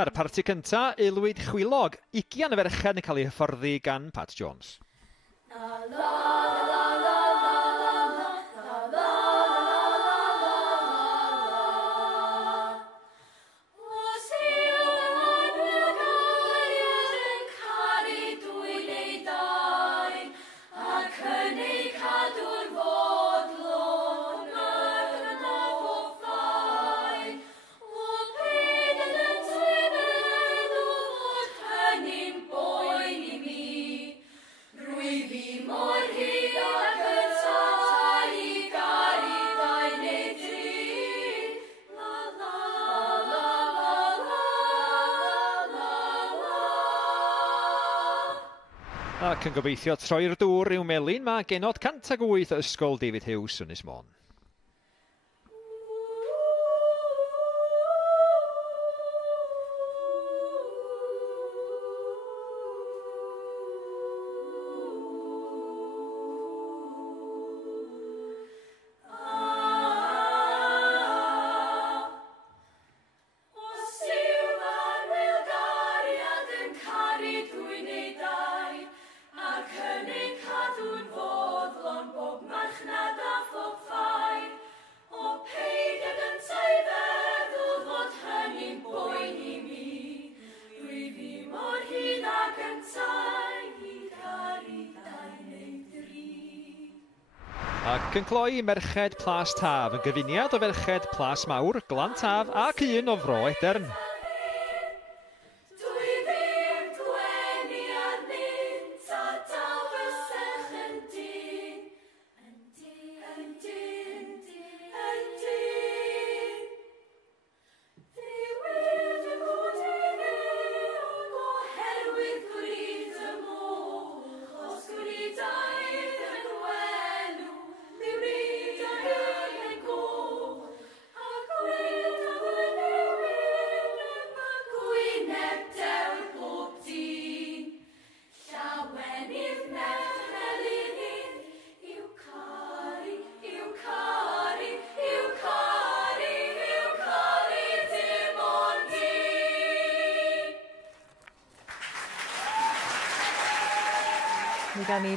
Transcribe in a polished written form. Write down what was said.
Ar y parti cyntaf, aelwyd chwilog, 20 y ferched yn cael eu hyfforddi gan Pat Jones. Ac yn gobeithio troi'r dŵr i'w melyn, mae genod 108 o ysgol David Hughes Ynys Môn. Ac yn cloi, Merched Plas Taf yn gyfuniad o ferched Plas Mawr, Glan Taf ac un o Fro Edern. Mi gawn ni